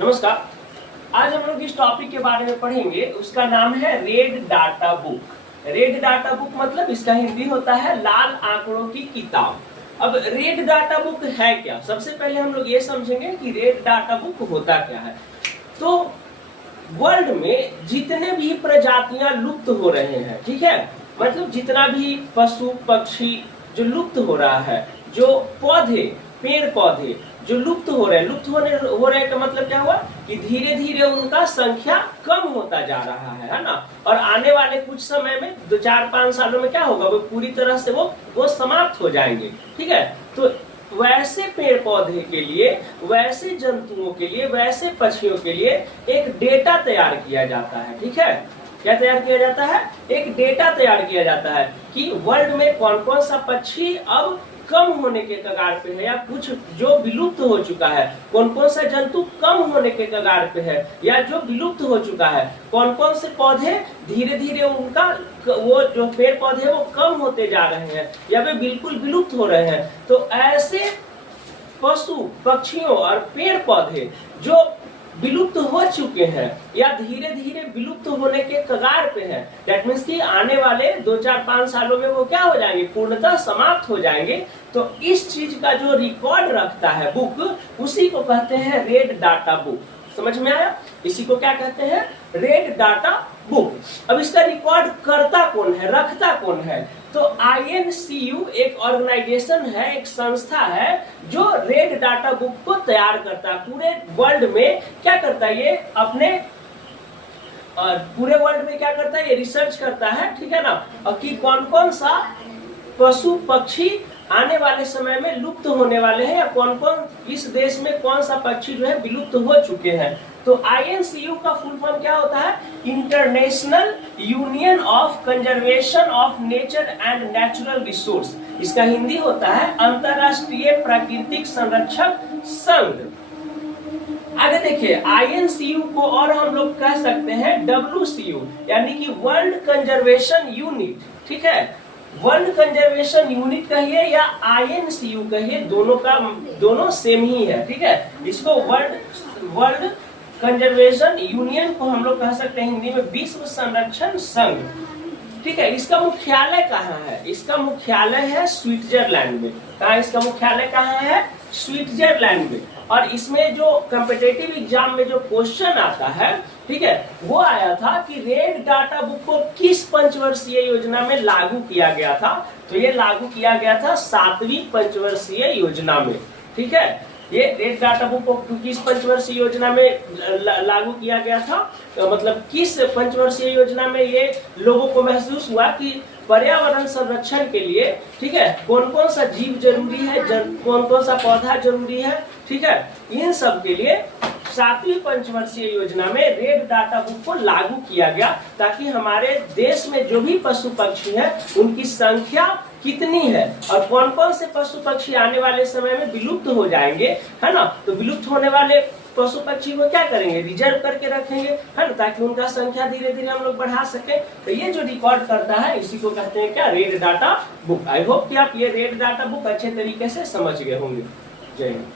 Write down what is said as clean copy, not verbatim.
नमस्कार। आज हम लोग इस टॉपिक के बारे में पढ़ेंगे, उसका नाम है red data book. Red data book मतलब इसका हिंदी होता है लाल आंकड़ों की किताब। अब रेड डाटा बुक है क्या? सबसे पहले हम लोग ये समझेंगे कि रेड डाटा बुक होता क्या है। तो वर्ल्ड में जितने भी प्रजातियां लुप्त हो रहे हैं, ठीक है, मतलब जितना भी पशु पक्षी जो लुप्त हो रहा है, जो पौधे पेड़ पौधे जो लुप्त हो रहे हैं, हो रहे का मतलब क्या हुआ कि धीरे धीरे उनका संख्या कम होता जा रहा है ना। और आने वाले कुछ समय में 2-4-5 सालों में क्या होगा, वो पूरी तरह से वो समाप्त हो जाएंगे। ठीक है, तो वैसे पेड़ पौधे के लिए, वैसे जंतुओं के लिए, वैसे पक्षियों के लिए एक डेटा तैयार किया जाता है। ठीक है, क्या तैयार किया जाता है? एक डेटा तैयार किया जाता है कि वर्ल्ड में कौन कौन सा पक्षी अब कम होने के कगार पे है, या कुछ जो विलुप्त हो चुका है, कौन कौन सा जंतु कम होने के कगार पे है, या जो विलुप्त हो चुका है, कौन कौन से पौधे धीरे धीरे उनका वो जो पेड़ पौधे वो कम होते जा रहे हैं, या वे बिल्कुल विलुप्त हो रहे हैं। तो ऐसे पशु पक्षियों और पेड़ पौधे जो विलुप्त हो चुके हैं या धीरे धीरे विलुप्त होने के कगार पे हैं, दैट मीन्स कि आने वाले 2-4-5 सालों में वो क्या हो जाएंगे, पूर्णतः समाप्त हो जाएंगे। तो इस चीज का जो रिकॉर्ड रखता है बुक, उसी को कहते हैं रेड डाटा बुक। समझ में आया? इसी को क्या कहते हैं? Red data book. अब इसका रिकॉर्ड करता कौन है, रखता कौन है? तो INCU एक ऑर्गेनाइजेशन है, एक संस्था है जो रेड डाटा बुक को तैयार करता है। पूरे वर्ल्ड में क्या करता है ये, अपने पूरे वर्ल्ड में क्या करता है ये, रिसर्च करता है, ठीक है ना, और कि कौन कौन सा पशु पक्षी आने वाले समय में लुप्त होने वाले हैं, या कौन कौन इस देश में कौन सा पक्षी जो है विलुप्त हो चुके हैं। तो INCU का फुल फॉर्म क्या होता है? International union of conservation of nature and natural resource. इसका हिंदी होता है अंतरराष्ट्रीय प्राकृतिक संरक्षक संघ। आगे देखिए, INCU को और हम लोग कह सकते हैं WCU, यानी कि वर्ल्ड कंजर्वेशन यूनिट। ठीक है, वर्ल्ड कंजर्वेशन यूनिट कहिए या INCU कहिए, दोनों सेम ही है। ठीक है, इसको वर्ल्ड कंजर्वेशन यूनियन को हम लोग कह सकते हैं हिंदी में विश्व संरक्षण संघ। ठीक है, इसका मुख्यालय कहाँ है? इसका मुख्यालय है स्विट्जरलैंड में। कहाँ इसका मुख्यालय कहाँ है? स्विट्जरलैंड में। और इसमें जो कॉम्पिटिटिव एग्जाम में जो क्वेश्चन आता है, ठीक है, वो आया था कि रेड डाटा बुक को किस पंचवर्षीय योजना में लागू किया गया था। तो ये लागू किया गया था 7वीं पंचवर्षीय योजना में। ठीक है, ये रेड डाटा बुक को किस पंचवर्षीय योजना में लागू किया गया था, तो मतलब किस पंचवर्षीय योजना में ये लोगों को महसूस हुआ कि पर्यावरण संरक्षण के लिए, ठीक है, कौन कौन सा जीव जरूरी है, कौन कौन सा पौधा जरूरी है, ठीक है, इन सब के लिए 7वीं पंचवर्षीय योजना में रेड डाटा बुक को लागू किया गया, ताकि हमारे देश में जो भी पशु पक्षी है उनकी संख्या कितनी है और कौन कौन से पशु पक्षी आने वाले समय में विलुप्त हो जाएंगे, है ना। तो विलुप्त होने वाले पशु पक्षी को क्या करेंगे, रिजर्व करके रखेंगे, है ना, ताकि उनका संख्या धीरे धीरे हम लोग बढ़ा सके। तो ये जो रिकॉर्ड करता है इसी को कहते हैं क्या, red data book. I hope कि आप ये रेड डाटा बुक अच्छे तरीके से समझ गए होंगे। जय हिंद।